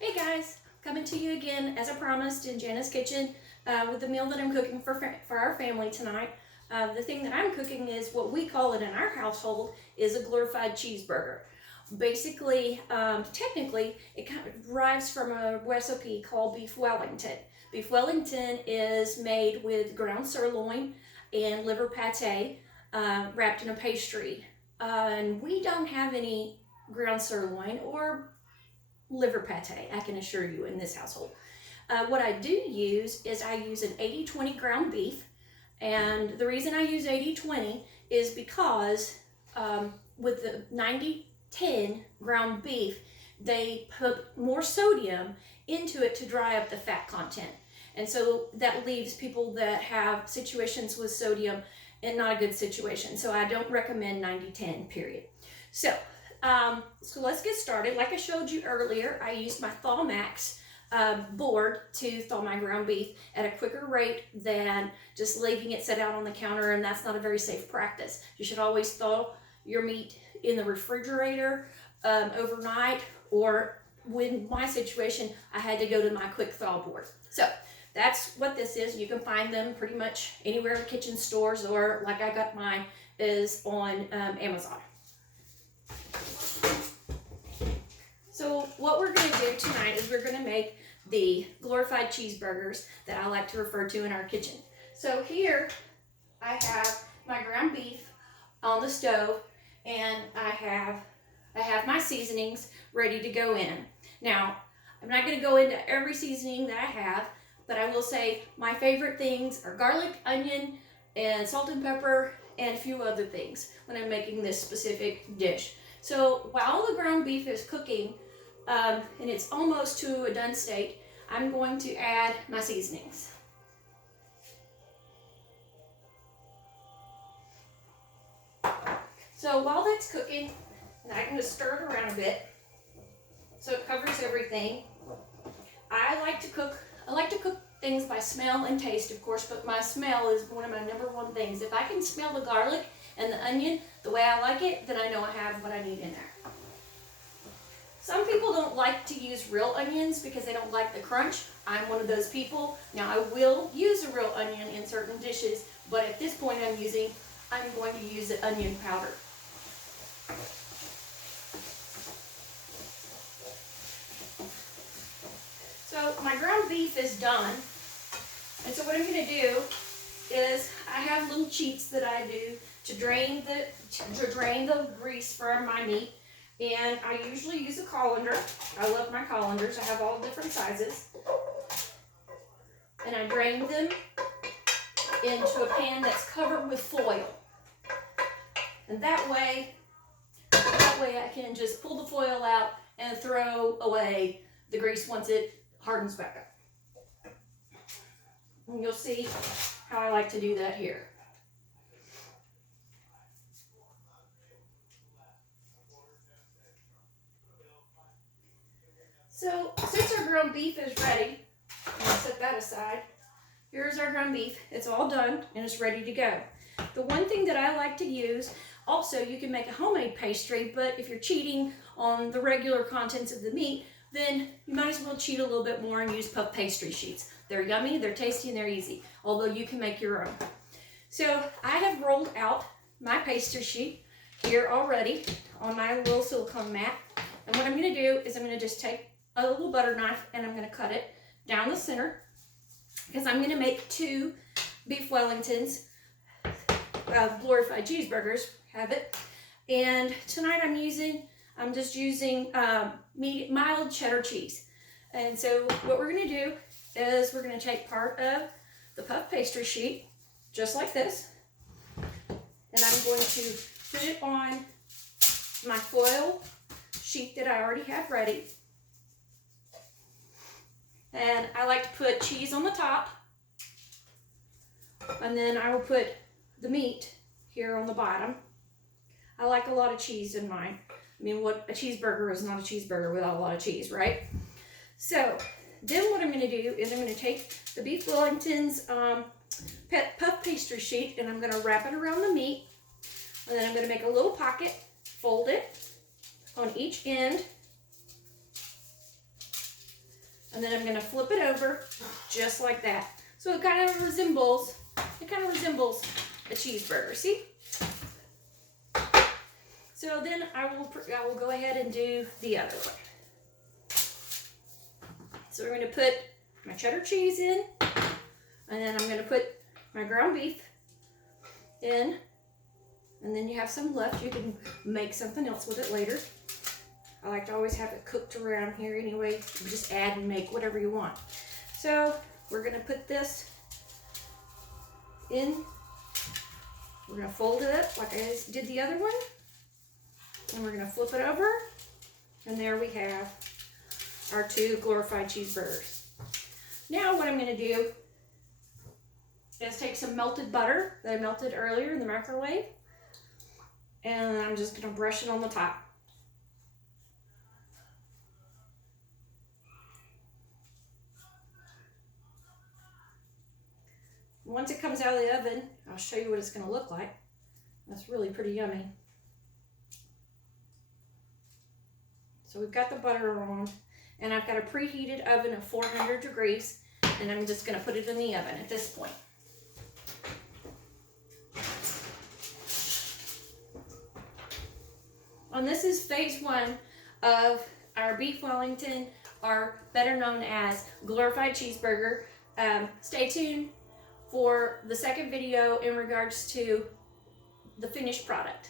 Hey guys, coming to you again as I promised in Jana's kitchen with the meal that I'm cooking for our family tonight. The thing that I'm cooking is what we call it in our household is a glorified cheeseburger. Basically, technically, it kind of derives from a recipe called beef Wellington. Beef Wellington is made with ground sirloin and liver pate wrapped in a pastry. And we don't have any ground sirloin or liver pate, I can assure you, in this household. What I do use is I use an 80-20 ground beef. And the reason I use 80-20 is because with the 90-10 ground beef, they put more sodium into it to dry up the fat content. And so that leaves people that have situations with sodium in not a good situation. So I don't recommend 90-10, period. So let's get started. Like I showed you earlier, I used my Thaw Max board to thaw my ground beef at a quicker rate than just leaving it set out on the counter, and that's not a very safe practice. You should always thaw your meat in the refrigerator overnight, or with my situation, I had to go to my quick thaw board. So that's what this is. You can find them pretty much anywhere in kitchen stores, or like I got mine is on Amazon. So what we're going to do tonight is we're going to make the glorified cheeseburgers that I like to refer to in our kitchen. So here I have my ground beef on the stove, and I have my seasonings ready to go in. Now, I'm not going to go into every seasoning that I have, but I will say my favorite things are garlic, onion, and salt and pepper, and a few other things when I'm making this specific dish. So while the ground beef is cooking, and it's almost to a done state, I'm going to add my seasonings. So while that's cooking, and I'm going to stir it around a bit so it covers everything. I like to cook things by smell and taste, of course, but my smell is one of my number one things. If I can smell the garlic and the onion the way I like it, then I know I have what I need in there. Some people don't like to use real onions because they don't like the crunch. I'm one of those people. Now I will use a real onion in certain dishes, but at this point I'm going to use the onion powder. So my ground beef is done. And so what I'm going to do is I have little cheats that I do to drain the grease from my meat. And I usually use a colander. I love my colanders. I have all different sizes. And I drain them into a pan that's covered with foil. And that way I can just pull the foil out and throw away the grease once it hardens back up. And you'll see how I like to do that here. So since our ground beef is ready, I'm going to set that aside. Here's our ground beef. It's all done and it's ready to go. The one thing that I like to use, also you can make a homemade pastry, but if you're cheating on the regular contents of the meat, then you might as well cheat a little bit more and use puff pastry sheets. They're yummy, they're tasty, and they're easy, although you can make your own. So I have rolled out my pastry sheet here already on my little silicone mat. And what I'm going to do is I'm going to just take a little butter knife and I'm going to cut it down the center because I'm going to make 2 beef Wellingtons, glorified cheeseburgers, have it. And tonight I'm just using mild cheddar cheese. And so what we're going to do is we're going to take part of the puff pastry sheet, just like this, and I'm going to put it on my foil sheet that I already have ready. And I like to put cheese on the top, and then I will put the meat here on the bottom. I like a lot of cheese in mine. I mean, what a cheeseburger is not a cheeseburger without a lot of cheese, right? So then what I'm going to do is I'm going to take the beef Wellington's puff pastry sheet and I'm going to wrap it around the meat, and then I'm going to make a little pocket, fold it on each end, And then I'm going to flip it over just like that. So it kind of resembles a cheeseburger, see? So then I will go ahead and do the other one. So we're going to put my cheddar cheese in, and then I'm going to put my ground beef in, and then you have some left. You can make something else with it later. I like to always have it cooked around here anyway. You just add and make whatever you want. So we're going to put this in. We're going to fold it up like I did the other one. And we're going to flip it over. And there we have our 2 glorified cheeseburgers. Now what I'm going to do is take some melted butter that I melted earlier in the microwave. And I'm just going to brush it on the top. Once it comes out of the oven, I'll show you what it's going to look like. That's really pretty yummy. So we've got the butter on, and I've got a preheated oven of 400 degrees, and I'm just going to put it in the oven at this point. And this is phase 1 of our beef Wellington, or better known as glorified cheeseburger. Stay tuned for the second video in regards to the finished product.